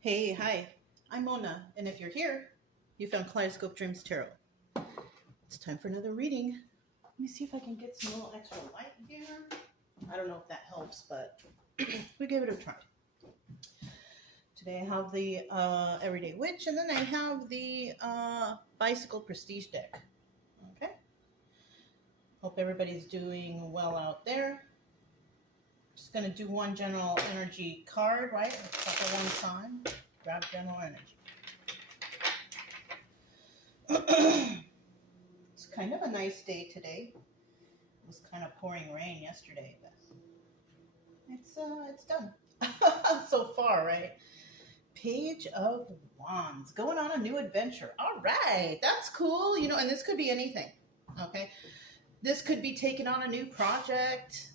Hey, hi, I'm Mona, and if you're here, you found Kaleidoscope Dreams Tarot. It's time for another reading. Let me see if I can get some little extra light here. I don't know if that helps, but we give it a try. Today I have the Everyday Witch, and then I have the Bicycle Prestige deck. Okay. Hope everybody's doing well out there. Just going to do one general energy card, right? A couple one time. Grab general energy. It's kind of a nice day today. It was kind of pouring rain yesterday, but it's done so far, right? Page of Wands, going on a new adventure. All right, that's cool. And this could be anything. Okay, this could be taking on a new project.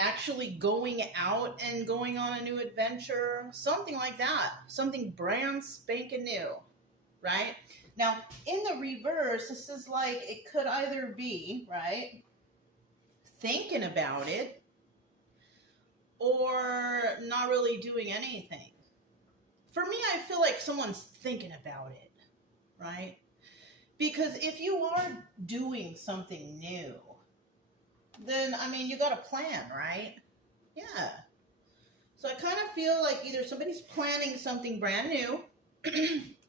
Actually going out and going on a new adventure, something like that, something brand spanking new, right? Now, in the reverse, this is like it could either be, right, thinking about it or not really doing anything. For me, I feel like someone's thinking about it, right? Because if you are doing something new, then, you got a plan, right? Yeah. So I kind of feel like either somebody's planning something brand new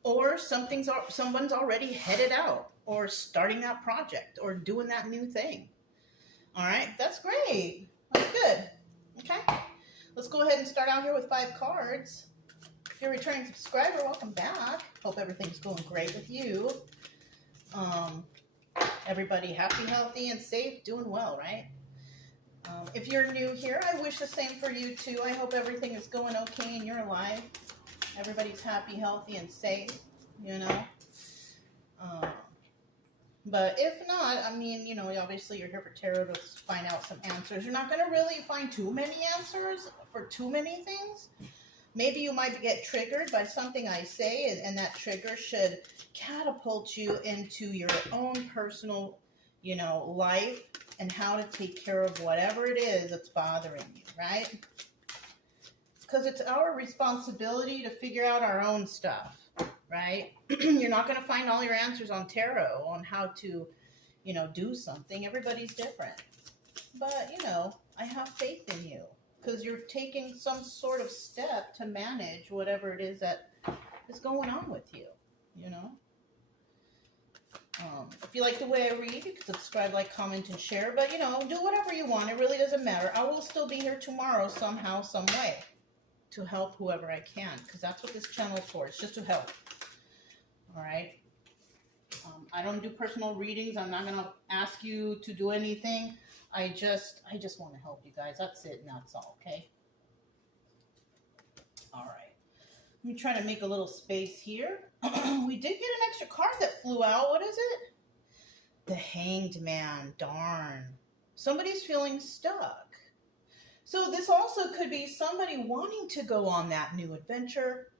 or someone's already headed out or starting that project or doing that new thing. All right, that's great. That's good. Okay, let's go ahead and start out here with 5 cards. If you're a returning subscriber, welcome back. Hope everything's going great with you. Everybody happy, healthy, and safe, doing well, right? If you're new here, I wish the same for you too. I hope everything is going okay in your life. Everybody's happy, healthy, and safe, But if not, obviously you're here for tarot to find out some answers. You're not going to really find too many answers for too many things. Maybe you might get triggered by something I say, and that trigger should catapult you into your own personal, life and how to take care of whatever it is that's bothering you, right? Because it's our responsibility to figure out our own stuff, right? You're not going to find all your answers on tarot on how to, do something. Everybody's different. But, I have faith in you. Because you're taking some sort of step to manage whatever it is that is going on with you, If you like the way I read, you can subscribe, like, comment, and share. But, do whatever you want. It really doesn't matter. I will still be here tomorrow somehow, some way to help whoever I can. Because that's what this channel is for. It's just to help. All right? I don't do personal readings. I'm not going to ask you to do anything. I just want to help you guys. That's it, and that's all, okay? All right. Let me try to make a little space here. We did get an extra card that flew out. What is it? The Hanged Man. Darn. Somebody's feeling stuck. So this also could be somebody wanting to go on that new adventure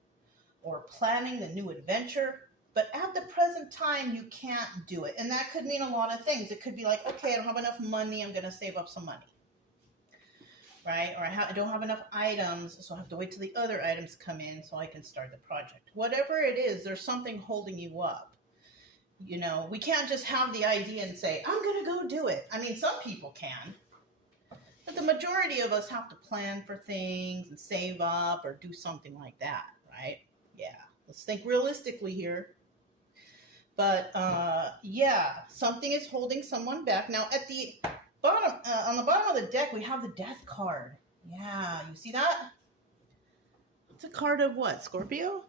or planning the new adventure. But at the present time, you can't do it. And that could mean a lot of things. It could be like, okay, I don't have enough money. I'm going to save up some money. Right? Or I don't have enough items, so I have to wait till the other items come in so I can start the project. Whatever it is, there's something holding you up. We can't just have the idea and say, I'm going to go do it. Some people can. But the majority of us have to plan for things and save up or do something like that, right? Yeah. Let's think realistically here. But, yeah, something is holding someone back. Now, at the bottom, on the bottom of the deck, we have the Death card. Yeah, you see that? It's a card of what? Scorpio?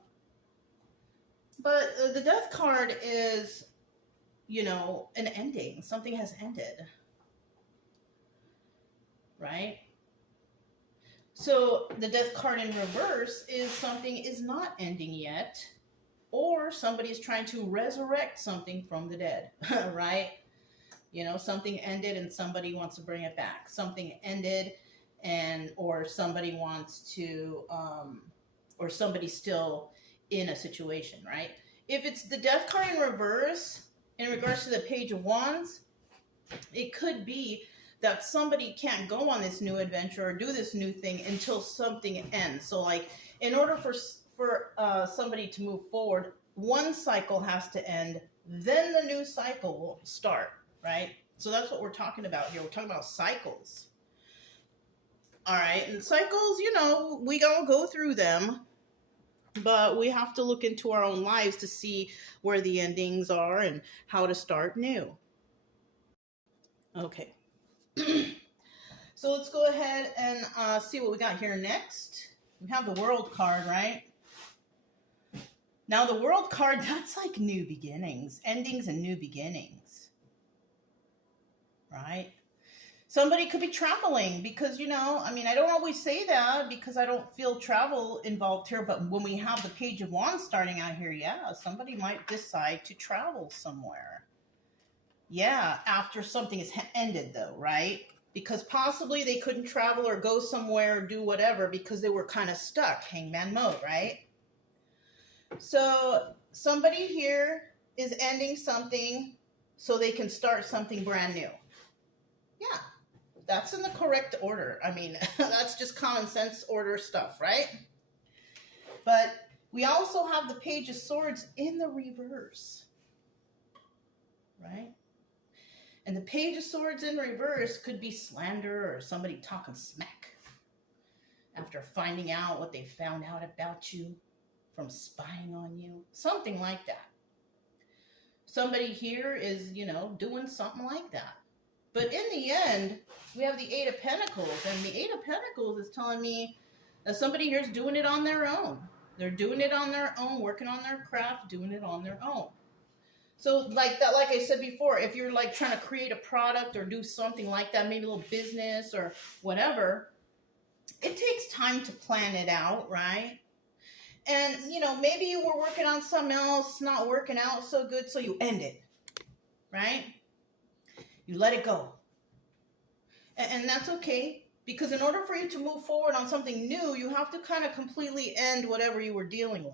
But the Death card is, an ending. Something has ended. Right? So the Death card in reverse is something is not ending yet. Or somebody is trying to resurrect something from the dead, right? Something ended and somebody wants to bring it back. Something ended or somebody wants to, or somebody's still in a situation, right? If it's the Death card in reverse, in regards to the Page of Wands, it could be that somebody can't go on this new adventure or do this new thing until something ends. So like in order for somebody to move forward, one cycle has to end, then the new cycle will start, right? So that's what we're talking about here. We're talking about cycles. All right, and cycles, you know, we all go through them, but we have to look into our own lives to see where the endings are and how to start new. Okay. So let's go ahead and see what we got here next. We have the World card, right? Now the World card, that's like new beginnings, endings and new beginnings, right? Somebody could be traveling because, you know, I mean, I don't always say that because I don't feel travel involved here, but when we have the Page of Wands starting out here, yeah, somebody might decide to travel somewhere. Yeah, after something is ended though, right? Because possibly they couldn't travel or go somewhere or do whatever because they were kind of stuck, hangman mode, right? So somebody here is ending something so they can start something brand new. Yeah, that's in the correct order. I mean, that's just common sense order stuff, right? But we also have the Page of Swords in the reverse, right? And the Page of Swords in reverse could be slander or somebody talking smack after finding out what they found out about you from spying on you, something like that. Somebody here is, you know, doing something like that. But in the end, we have the Eight of Pentacles, and the Eight of Pentacles is telling me that somebody here is doing it on their own. They're doing it on their own, working on their craft, doing it on their own. So like that, like I said before, if you're like trying to create a product or do something like that, maybe a little business or whatever, it takes time to plan it out, right? And, you know, maybe you were working on something else, not working out so good, so you end it, right? You let it go. And that's okay, because in order for you to move forward on something new, you have to kind of completely end whatever you were dealing with,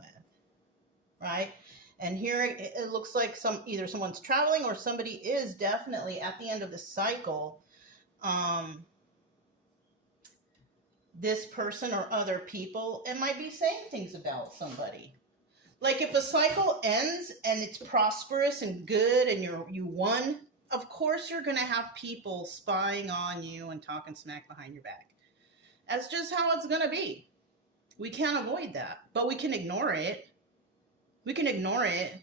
right? And here it looks like either someone's traveling or somebody is definitely at the end of the cycle. This person or other people, it might be saying things about somebody. Like if a cycle ends and it's prosperous and good and you won, of course you're going to have people spying on you and talking smack behind your back. That's just how it's going to be. We can't avoid that, but we can ignore it. We can ignore it.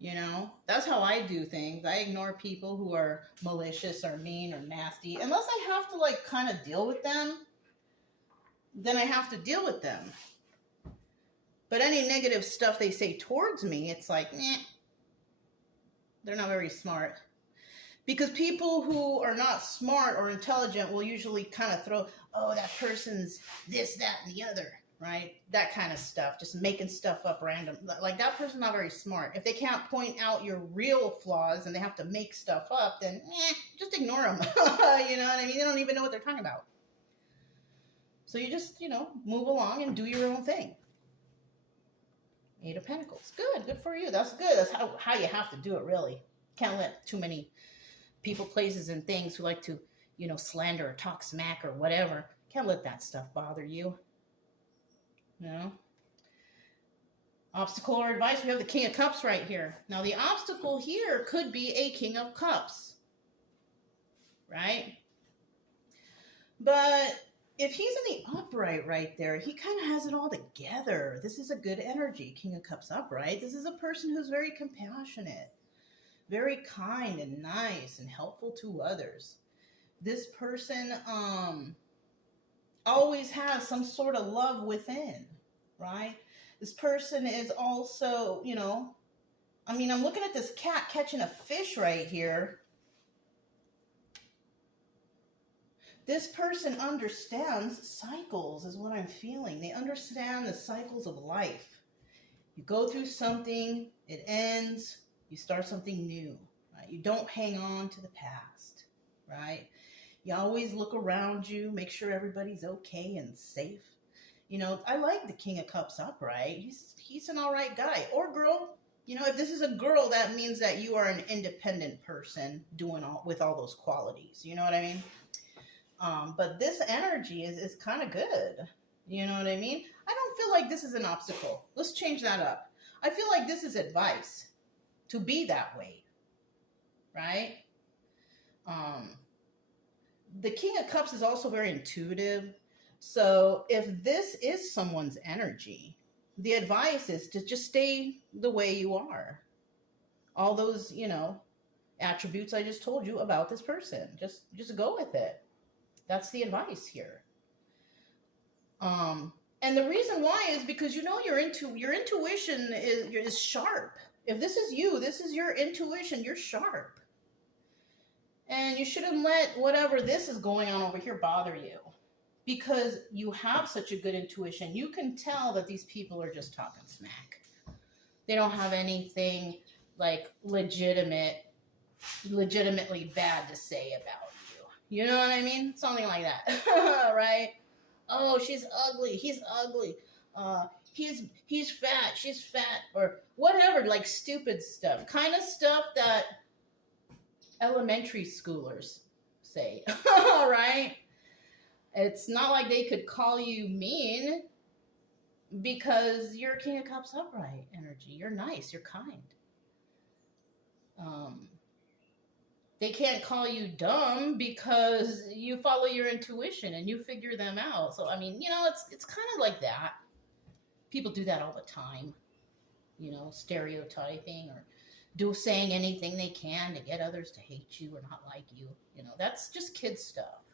You know, that's how I do things. I ignore people who are malicious or mean or nasty. Unless I have to like kind of deal with them, then I have to deal with them. But any negative stuff they say towards me, it's like, they're not very smart. Because people who are not smart or intelligent will usually kind of throw, oh, that person's this, that, and the other. Right? That kind of stuff. Just making stuff up random. Like that person's not very smart. If they can't point out your real flaws and they have to make stuff up, then just ignore them. You know what I mean? They don't even know what they're talking about. So you just, you know, move along and do your own thing. Eight of Pentacles. Good. Good for you. That's good. That's how you have to do it, really. Can't let too many people, places, and things who like to, you know, slander or talk smack or whatever. Can't let that stuff bother you. You know, obstacle or advice, we have the King of Cups right here. Now the obstacle here could be a King of Cups, right? But if he's in the upright right there, he kind of has it all together. This is a good energy, King of Cups upright. This is a person who's very compassionate, very kind and nice and helpful to others. This person, always has some sort of love within, right? This person is also, you know, I mean, I'm looking at this cat catching a fish right here. This person understands cycles is what I'm feeling. They understand the cycles of life. You go through something, it ends, you start something new, right? You don't hang on to the past, right? You always look around you, make sure everybody's okay and safe. You know, I like the King of Cups upright. He's an all right guy or girl. You know, if this is a girl, that means that you are an independent person doing all with all those qualities. You know what I mean? But this energy is kind of good. You know what I mean? I don't feel like this is an obstacle. Let's change that up. I feel like this is advice to be that way, right? The King of Cups is also very intuitive. So if this is someone's energy, the advice is to just stay the way you are. All those, you know, attributes I just told you about this person. Just go with it. That's the advice here. And the reason why is because you know your intuition is sharp. If this is you, this is your intuition, you're sharp. And you shouldn't let whatever this is going on over here bother you. Because you have such a good intuition. You can tell that these people are just talking smack. They don't have anything like legitimately bad to say about you. You know what I mean? Something like that. Right? Oh, she's ugly. He's ugly. He's fat. She's fat. Or whatever, like stupid stuff. Kind of stuff that elementary schoolers say. Right? It's not like they could call you mean because you're King of Cups upright energy. You're nice. You're kind. They can't call you dumb because you follow your intuition and you figure them out. So, I mean, you know, it's kind of like that. People do that all the time. You know, stereotyping or saying anything they can to get others to hate you or not like you. You know, that's just kid stuff.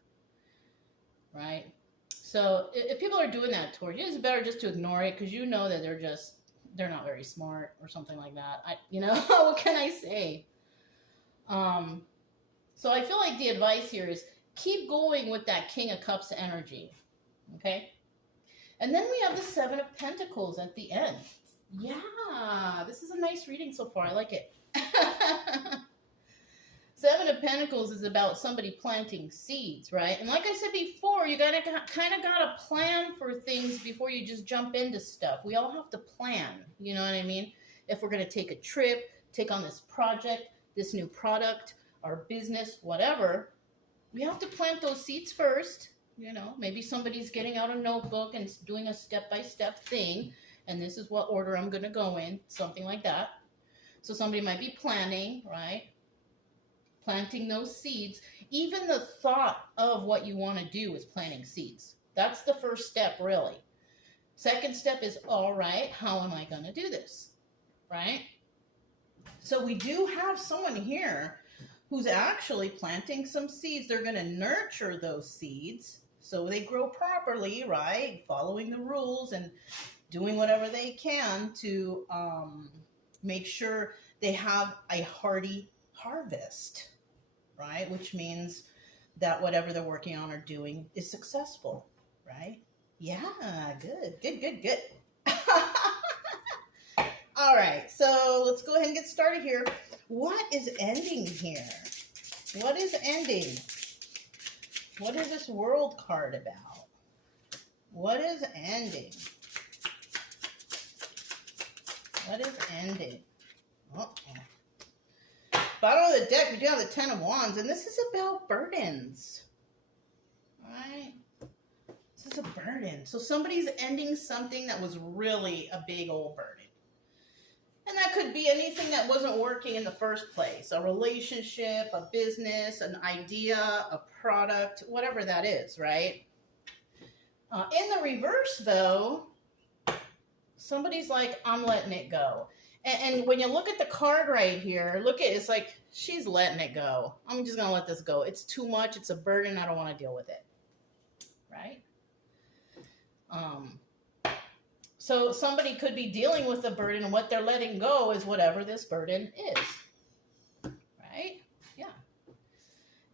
Right? So if people are doing that towards you, it's better just to ignore it because you know that they're not very smart or something like that. You know, what can I say? So I feel like the advice here is keep going with that King of Cups energy. Okay? And then we have the Seven of Pentacles at the end. Yeah, this is a nice reading so far. I like it. Seven of Pentacles is about somebody planting seeds, right? And like I said before, you kind of gotta plan for things before you just jump into stuff. We all have to plan, you know what I mean? If we're gonna take a trip, take on this project, this new product, our business, whatever, we have to plant those seeds first. You know, maybe somebody's getting out a notebook and doing a step-by-step thing, and this is what order I'm gonna go in, something like that. So somebody might be planning, right? Planting those seeds. Even the thought of what you want to do is planting seeds. That's the first step, really. Second step is, all right, how am I going to do this? Right? So we do have someone here who's actually planting some seeds. They're going to nurture those seeds so they grow properly, right? Following the rules and doing whatever they can to make sure they have a hearty harvest. Right? Which means that whatever they're working on or doing is successful, right? Yeah, good. All right, so let's go ahead and get started here. What is ending here? What is ending? What is this World card about? What is ending? What is ending? Uh-oh. Bottom of the deck, we do have the Ten of Wands, and this is about burdens, right? This is a burden. So somebody's ending something that was really a big old burden. And that could be anything that wasn't working in the first place. A relationship, a business, an idea, a product, whatever that is, right? In the reverse, though, somebody's like, I'm letting it go. And when you look at the card right here, it's like, she's letting it go. I'm just going to let this go. It's too much. It's a burden. I don't want to deal with it. Right? So somebody could be dealing with a burden, and what they're letting go is whatever this burden is. Right? Yeah.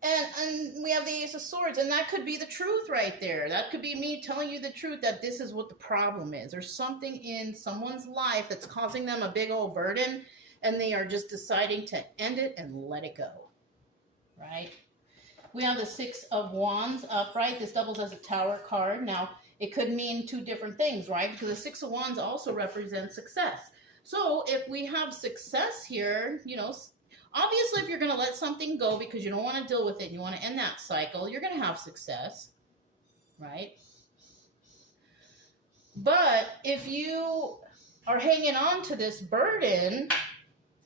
And we have the Ace of Swords, and that could be the truth right there. That could be me telling you the truth, that this is what the problem is. There's something in someone's life that's causing them a big old burden, and they are just deciding to end it and let it go. Right? We have the Six of Wands upright. This doubles as a Tower card. Now, it could mean two different things, right? Because the Six of Wands also represents success. So if we have success here, you know, obviously if you're going to let something go because you don't want to deal with it and you want to end that cycle, you're going to have success, right? But if you are hanging on to this burden,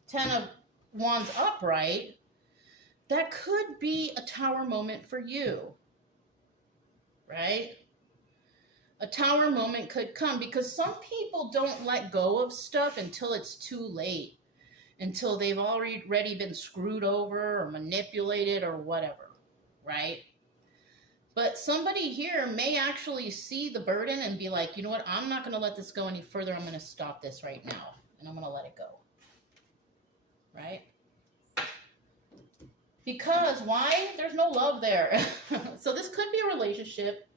10 of Wands upright, that could be a tower moment for you, right? A tower moment could come because some people don't let go of stuff until it's too late, until they've already been screwed over or manipulated or whatever, right? But somebody here may actually see the burden and be like, you know what, I'm not going to let this go any further. I'm going to stop this right now, and I'm going to let it go, right? Because why? There's no love there. So this could be a relationship,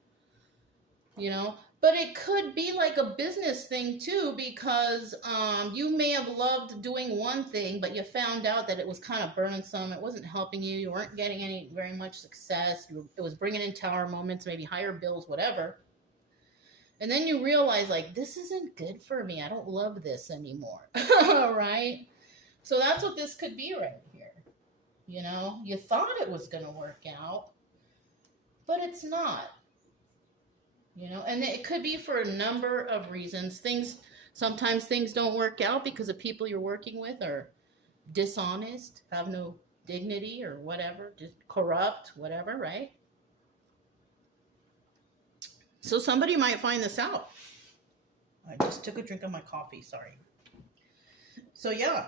you know, but it could be like a business thing too, because you may have loved doing one thing, but you found out that it was kind of burdensome. It wasn't helping you. You weren't getting very much success. It was bringing in tower moments, maybe higher bills, whatever. And then you realize, like, this isn't good for me. I don't love this anymore, right? So that's what this could be right here. You know, you thought it was going to work out, but it's not. You know, and it could be for a number of reasons. Sometimes things don't work out because the people you're working with are dishonest, have no dignity or whatever, just corrupt, whatever, right? So somebody might find this out. I just took a drink of my coffee, sorry. So yeah,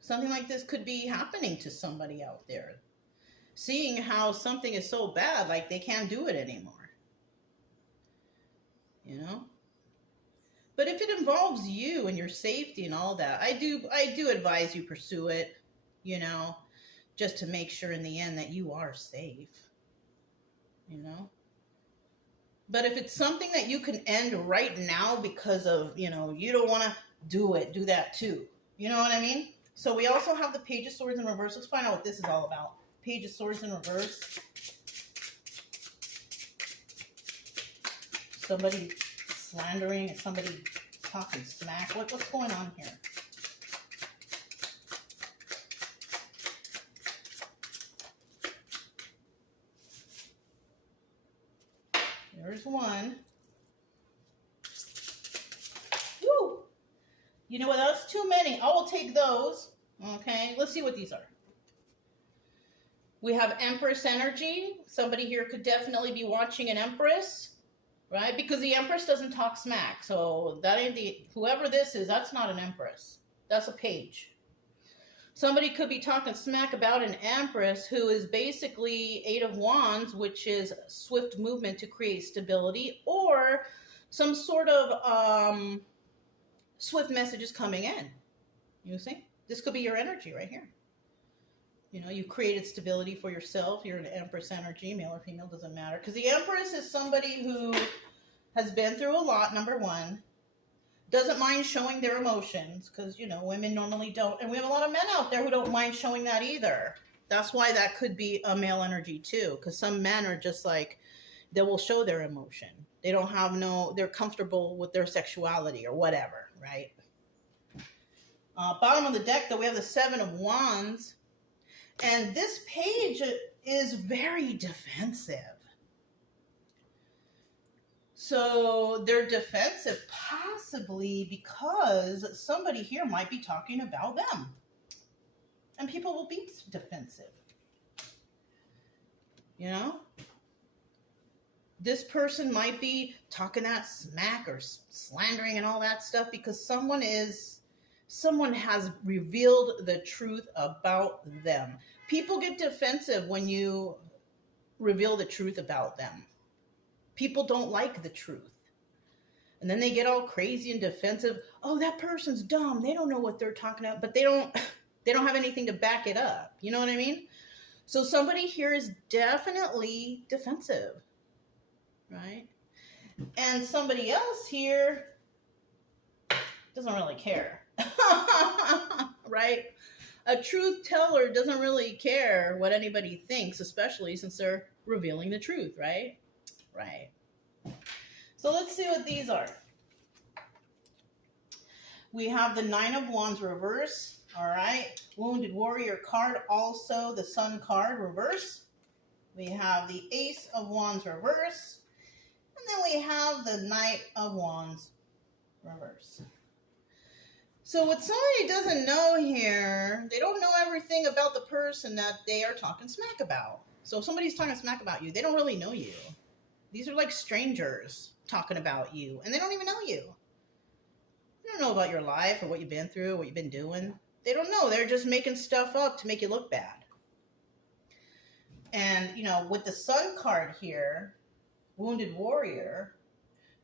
something like this could be happening to somebody out there, seeing how something is so bad, like they can't do it anymore. You know, but if it involves you and your safety and all that, I do advise you pursue it, you know, just to make sure in the end that you are safe, you know. But if it's something that you can end right now because of, you know, you don't want to do that too. You know what I mean? So we also have the Page of Swords in reverse. Let's find out what this is all about. Page of Swords in reverse. Somebody slandering and somebody talking smack. What's going on here? There's one. Woo! You know what? That's too many. I will take those. Okay, let's see what these are. We have Empress energy. Somebody here could definitely be watching an Empress. Right? Because the Empress doesn't talk smack. So that ain't whoever this is, that's not an Empress. That's a page. Somebody could be talking smack about an Empress who is basically 8 of Wands, which is swift movement to create stability, or some sort of swift messages coming in. You see? This could be your energy right here. You know, you created stability for yourself. You're an Empress energy, male or female, doesn't matter. Because the Empress is somebody who has been through a lot, number one. Doesn't mind showing their emotions, because, you know, women normally don't. And we have a lot of men out there who don't mind showing that either. That's why that could be a male energy too. Because some men are just like, they will show their emotion. They don't have they're comfortable with their sexuality or whatever, right? Bottom of the deck, though, we have the 7 of Wands. And this page is very defensive. So they're defensive possibly because somebody here might be talking about them. And people will be defensive. You know? This person might be talking that smack or slandering and all that stuff because someone has revealed the truth about them. People get defensive when you reveal the truth about them. People don't like the truth. And then they get all crazy and defensive. Oh, that person's dumb. They don't know what they're talking about, but they don't have anything to back it up. You know what I mean? So somebody here is definitely defensive, right? And somebody else here doesn't really care. Right? A truth teller doesn't really care what anybody thinks, especially since they're revealing the truth, right? Right. So let's see what these are. We have the Nine of Wands reverse. All right. Wounded Warrior card, also the Sun card reverse. We have the Ace of Wands reverse. And then we have the Knight of Wands reverse. So what somebody doesn't know here, they don't know everything about the person that they are talking smack about. So if somebody's talking smack about you, they don't really know you. These are like strangers talking about you, and they don't even know you. They don't know about your life or what you've been through, what you've been doing. They don't know. They're just making stuff up to make you look bad. And, you know, with the Sun card here, Wounded Warrior,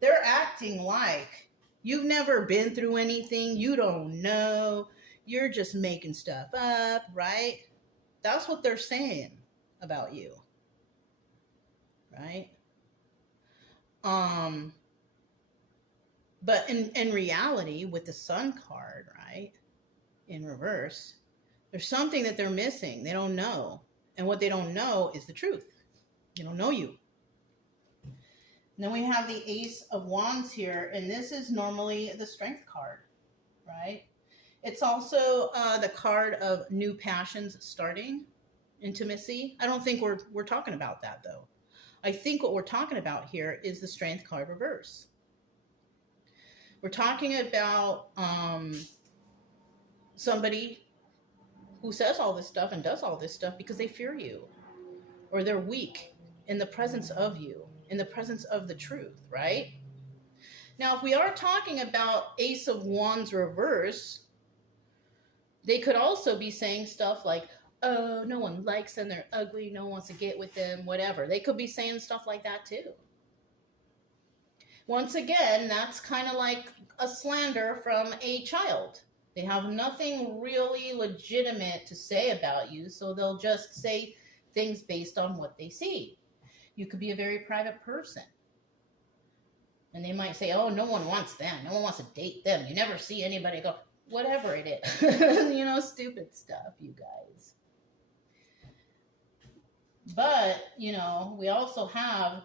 they're acting like you've never been through anything. You don't know. You're just making stuff up, right? That's what they're saying about you, right? But in reality, with the Sun card, right, in reverse, there's something that they're missing. They don't know. And what they don't know is the truth. They don't know you. And then we have the Ace of Wands here, and this is normally the Strength card, right? It's also the card of new passions starting, intimacy. I don't think we're talking about that, though. I think what we're talking about here is the Strength card reverse. We're talking about somebody who says all this stuff and does all this stuff because they fear you, or they're weak in the presence of you, in the presence of the truth, right? Now, if we are talking about Ace of Wands reverse, they could also be saying stuff like, oh, no one likes them, they're ugly, no one wants to get with them, whatever. They could be saying stuff like that too. Once again, that's kind of like a slander from a child. They have nothing really legitimate to say about you, so they'll just say things based on what they see. You could be a very private person, and they might say, oh, no one wants them. No one wants to date them. You never see anybody go, whatever it is. You know, stupid stuff, you guys. But, you know, we also have,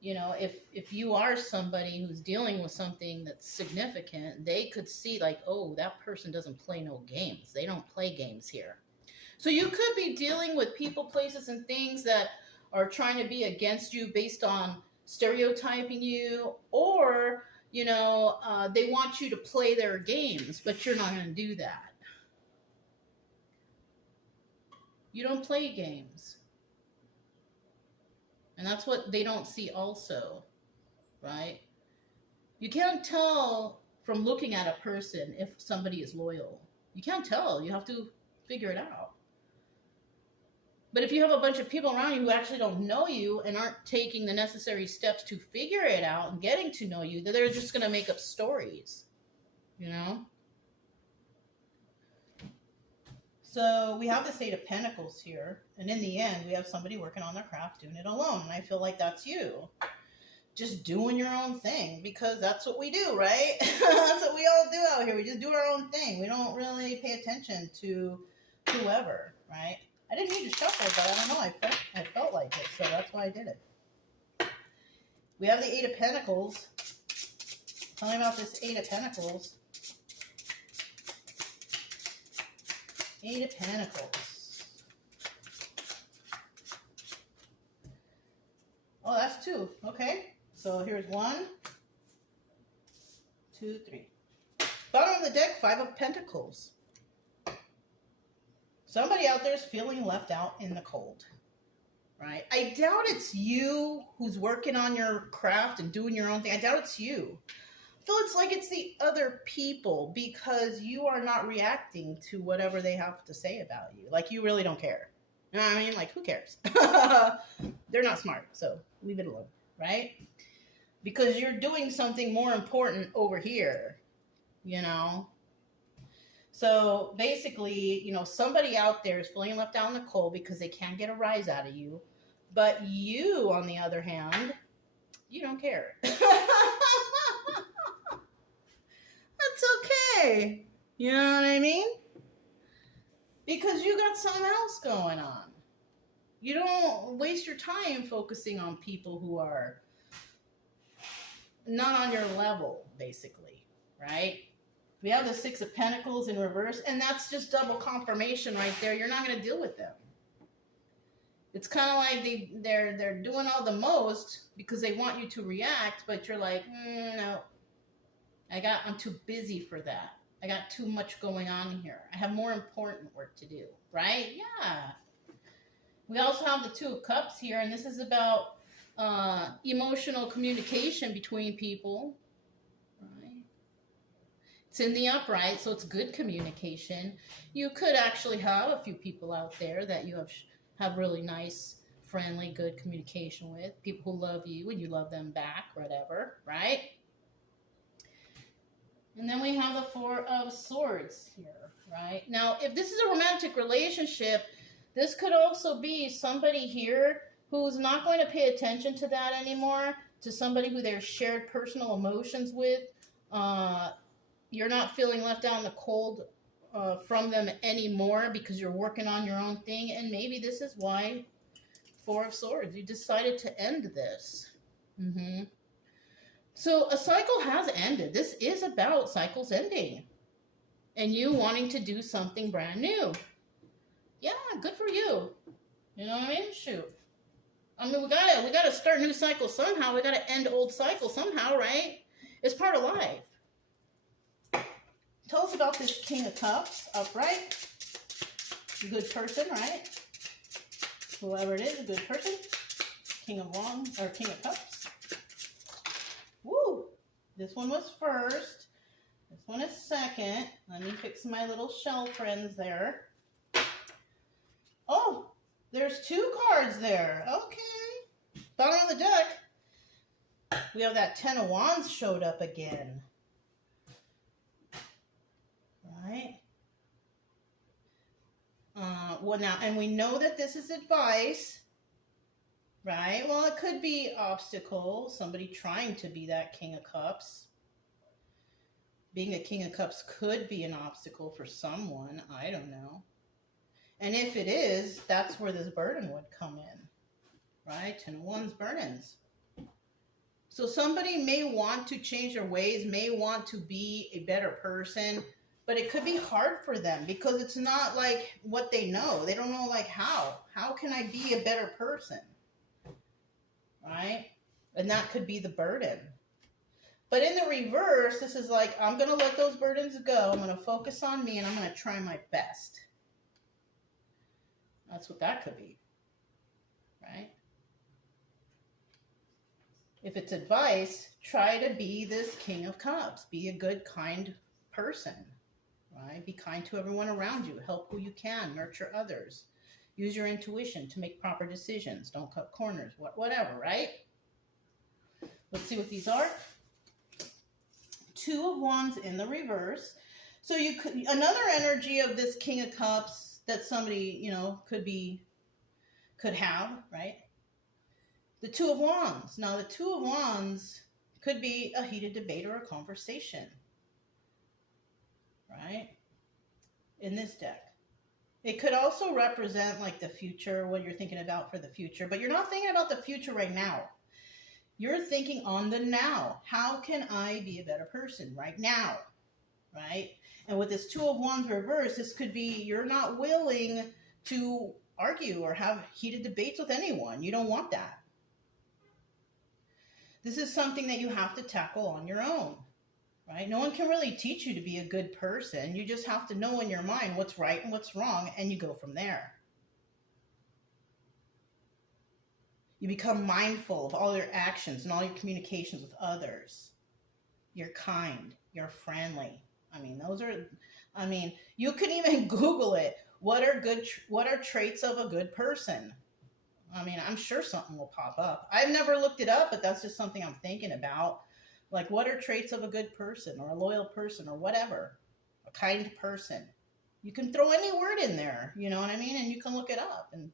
you know, if you are somebody who's dealing with something that's significant, they could see like, oh, that person doesn't play no games. They don't play games here. So you could be dealing with people, places, and things that are trying to be against you based on stereotyping you, or, you know, they want you to play their games, but you're not going to do that. You don't play games. And that's what they don't see also, right? You can't tell from looking at a person if somebody is loyal. You can't tell. You have to figure it out. But if you have a bunch of people around you who actually don't know you and aren't taking the necessary steps to figure it out and getting to know you, then they're just going to make up stories, you know? So we have this Eight of Pentacles here, and in the end, we have somebody working on their craft, doing it alone, and I feel like that's you. Just doing your own thing, because that's what we do, right? That's what we all do out here. We just do our own thing. We don't really pay attention to whoever, right? I didn't need to shuffle, but I don't know. I felt like it, so that's why I did it. We have the Eight of Pentacles. Tell me about this Eight of Pentacles. Eight of Pentacles. Oh, that's two. Okay. So here's 1, 2, 3. Bottom of the deck, Five of Pentacles. Somebody out there is feeling left out in the cold, right? I doubt it's you who's working on your craft and doing your own thing. I doubt it's you. I feel it's like it's the other people, because you are not reacting to whatever they have to say about you. Like, you really don't care. You know what I mean? Like, who cares? They're not smart, so leave it alone, right? Because you're doing something more important over here, you know? So basically, you know, somebody out there is feeling left out in the cold because they can't get a rise out of you. But you, on the other hand, you don't care. That's okay. You know what I mean? Because you got something else going on. You don't waste your time focusing on people who are not on your level, basically, right? We have the Six of Pentacles in reverse, and that's just double confirmation right there. You're not going to deal with them. It's kind of like they're doing all the most because they want you to react, but you're like, no, I'm too busy for that. I got too much going on here. I have more important work to do, right? Yeah. We also have the Two of Cups here, and this is about emotional communication between people, right? It's in the upright, so it's good communication. You could actually have a few people out there that you have really nice, friendly, good communication with. People who love you and you love them back, whatever, right? And then we have the Four of Swords here, right? Now, if this is a romantic relationship, this could also be somebody here who's not going to pay attention to that anymore, to somebody who they're shared personal emotions with. You're not feeling left out in the cold from them anymore because you're working on your own thing. And maybe this is why Four of Swords, you decided to end this. So a cycle has ended. This is about cycles ending and you wanting to do something brand new. Yeah, good for you. You know what I mean? Shoot. I mean, we gotta start new cycles somehow. We gotta end old cycles somehow, right? It's part of life. Tell us about this King of Cups, upright. A good person, right? Whoever it is, a good person. King of Wands, or King of Cups. Woo! This one was first. This one is second. Let me fix my little shell friends there. Oh, there's two cards there. Okay. Bottom of the deck. We have that Ten of Wands showed up again. Right? Well, now, and we know that this is advice, right? Well, it could be obstacle, somebody trying to be that King of Cups. Being a King of Cups could be an obstacle for someone. I don't know. And if it is, that's where this burden would come in, right? Ten of Wands burdens. So somebody may want to change their ways, may want to be a better person, but it could be hard for them because it's not like what they know. They don't know like how. How can I be a better person? Right? And that could be the burden. But in the reverse, this is like, I'm going to let those burdens go. I'm going to focus on me and I'm going to try my best. That's what that could be. Right? If it's advice, try to be this King of Cups. Be a good, kind person. Right? Be kind to everyone around you. Help who you can. Nurture others. Use your intuition to make proper decisions. Don't cut corners. Whatever, right? Let's see what these are. Two of Wands in the reverse. So you could, another energy of this King of Cups that somebody, you know, could have, right? The Two of Wands. Now, the Two of Wands could be a heated debate or a conversation. Right? In this deck. It could also represent like the future, what you're thinking about for the future, but you're not thinking about the future right now. You're thinking on the now. How can I be a better person right now? Right? And with this Two of Wands reverse, this could be you're not willing to argue or have heated debates with anyone. You don't want that. This is something that you have to tackle on your own. Right? No one can really teach you to be a good person. You just have to know in your mind what's right and what's wrong, and you go from there. You become mindful of all your actions and all your communications with others. You're kind. You're friendly. You can even Google it. What are traits of a good person? I mean, I'm sure something will pop up. I've never looked it up, but that's just something I'm thinking about. Like, what are traits of a good person or a loyal person or whatever? A kind person. You can throw any word in there, you know what I mean? And you can look it up. And,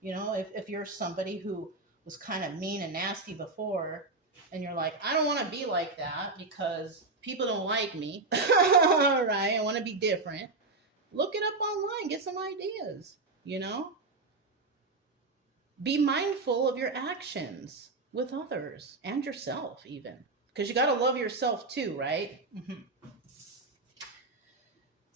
you know, if you're somebody who was kind of mean and nasty before, and you're like, I don't want to be like that because people don't like me, right? I want to be different. Look it up online. Get some ideas, you know? Be mindful of your actions with others and yourself even. Because you got to love yourself too, right?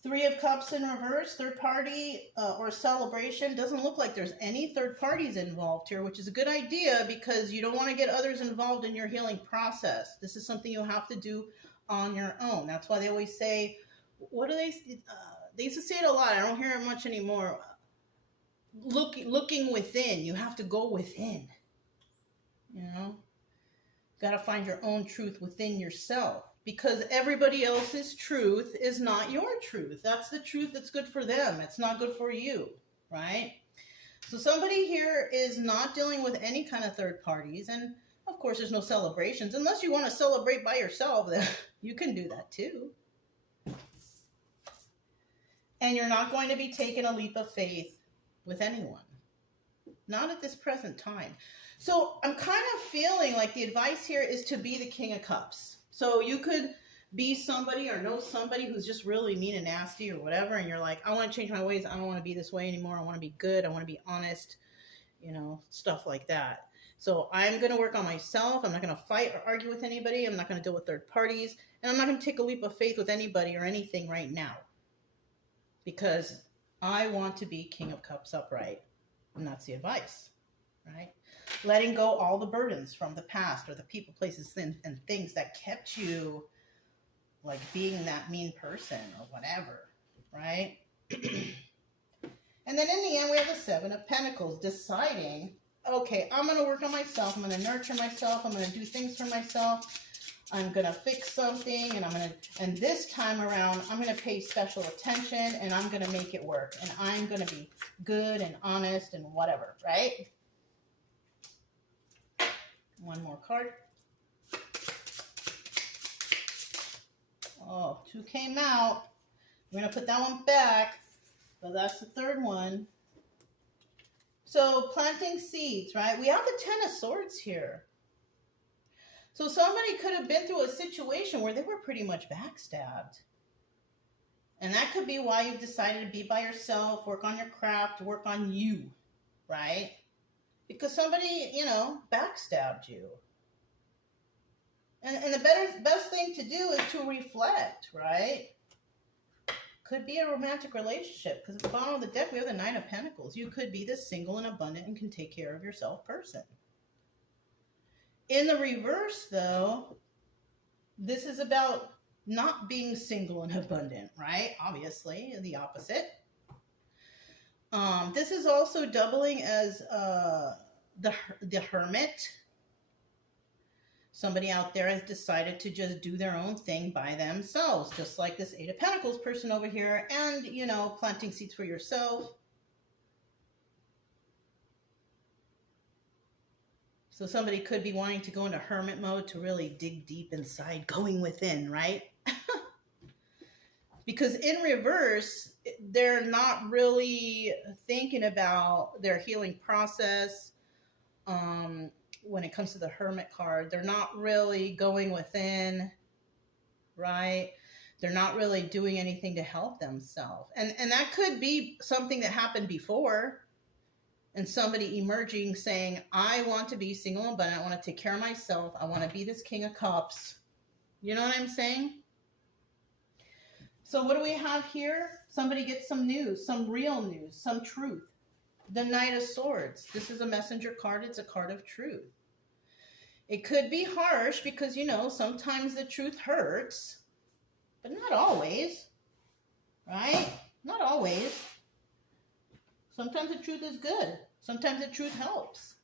Three of Cups in reverse, third party or celebration. Doesn't look like there's any third parties involved here, which is a good idea because you don't want to get others involved in your healing process. This is something you have to do on your own. That's why they always say, what do they used to say it a lot. I don't hear it much anymore. Looking within. You have to go within. You know? Got to find your own truth within yourself. Because everybody else's truth is not your truth. That's the truth that's good for them. It's not good for you, right? So somebody here is not dealing with any kind of third parties. And of course, there's no celebrations. Unless you want to celebrate by yourself, then you can do that too. And you're not going to be taking a leap of faith with anyone. Not at this present time. So I'm kind of feeling like the advice here is to be the King of Cups. So you could be somebody or know somebody who's just really mean and nasty or whatever, and you're like, I want to change my ways. I don't want to be this way anymore. I want to be good. I want to be honest, you know, stuff like that. So I'm going to work on myself. I'm not going to fight or argue with anybody. I'm not going to deal with third parties. And I'm not going to take a leap of faith with anybody or anything right now. Because I want to be King of Cups upright. And that's the advice, right? Letting go all the burdens from the past or the people, places, and things that kept you like being that mean person or whatever, right? And then in the end, we have the Seven of Pentacles, deciding, okay, I'm going to work on myself. I'm going to nurture myself. I'm going to do things for myself. I'm going to fix something, and this time around, I'm going to pay special attention, and I'm going to make it work, and I'm going to be good and honest and whatever, right? One more card. Oh, two came out. We're going to put that one back, but that's the third one. So planting seeds, right? We have the Ten of Swords here. So somebody could have been through a situation where they were pretty much backstabbed. And that could be why you've decided to be by yourself, work on your craft, work on you, right? Because somebody, you know, backstabbed you. And the best thing to do is to reflect, right? Could be a romantic relationship. Because at the bottom of the deck, we have the Nine of Pentacles. You could be this single and abundant and can take care of yourself person. In the reverse, though, this is about not being single and abundant, right? Obviously, the opposite. This is also doubling as the Hermit. Somebody out there has decided to just do their own thing by themselves, just like this Eight of Pentacles person over here, and, you know, planting seeds for yourself. So somebody could be wanting to go into hermit mode to really dig deep inside, going within, right? Because in reverse, they're not really thinking about their healing process. When it comes to the Hermit card, they're not really going within, right? They're not really doing anything to help themselves. And that could be something that happened before. And somebody emerging saying, I want to be single and abundant. I want to take care of myself. I want to be this King of Cups. You know what I'm saying? So what do we have here? Somebody gets some news, some real news, some truth. The Knight of Swords. This is a messenger card. It's a card of truth. It could be harsh because, you know, sometimes the truth hurts, but not always, right? Not always. Sometimes the truth is good. Sometimes the truth helps.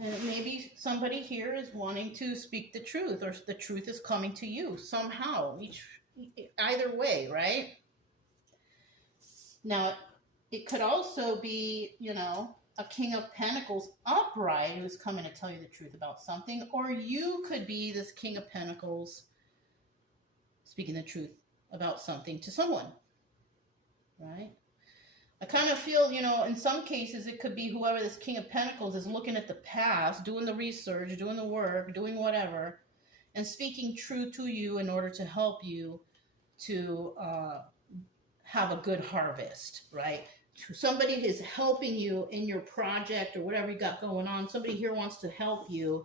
And maybe somebody here is wanting to speak the truth, or the truth is coming to you somehow, either way, right? Now, it could also be, you know, a King of Pentacles upright who's coming to tell you the truth about something, or you could be this King of Pentacles speaking the truth about something to someone, right? I kind of feel, you know, in some cases, it could be whoever this King of Pentacles is looking at the past, doing the research, doing the work, doing whatever, and speaking truth to you in order to help you to have a good harvest, right? Somebody is helping you in your project or whatever you got going on. Somebody here wants to help you.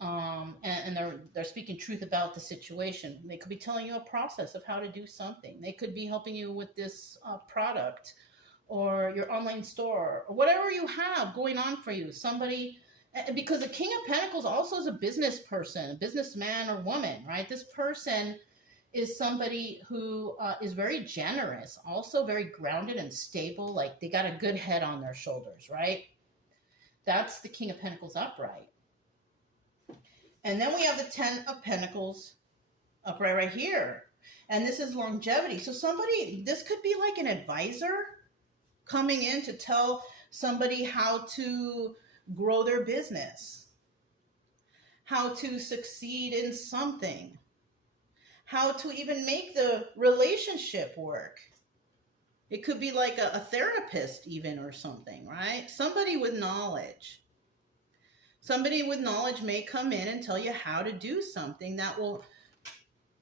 And and they're speaking truth about the situation. They could be telling you a process of how to do something. They could be helping you with this product or your online store or whatever you have going on for you. Somebody, because the King of Pentacles also is a business person, a businessman or woman, right? This person is somebody who is very generous, also very grounded and stable. Like they got a good head on their shoulders, right? That's the King of Pentacles upright. And then we have the 10 of Pentacles upright right here. And this is longevity. So somebody, this could be like an advisor coming in to tell somebody how to grow their business, how to succeed in something, how to even make the relationship work. It could be like a therapist even or something, right? Somebody with knowledge. Somebody with knowledge may come in and tell you how to do something that will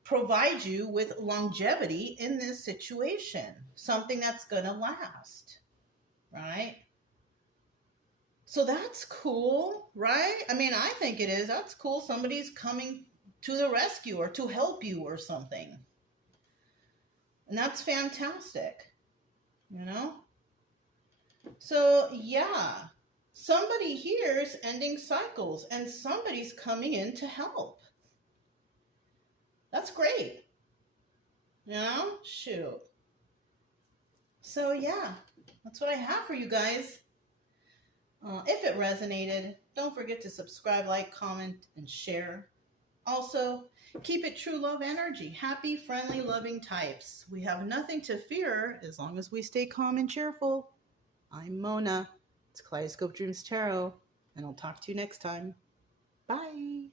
provide you with longevity in this situation. Something that's going to last, right? So that's cool, right? I mean, I think it is. That's cool. Somebody's coming to the rescue or to help you or something. And that's fantastic, you know? So, yeah. Somebody here is ending cycles and somebody's coming in to help. That's great. You know? Shoot. So yeah, that's what I have for you guys. If it resonated, don't forget to subscribe, like, comment, and share. Also, keep it true love energy. Happy, friendly, loving types. We have nothing to fear as long as we stay calm and cheerful. I'm Mona. It's Kaleidoscope Dreams Tarot, and I'll talk to you next time. Bye.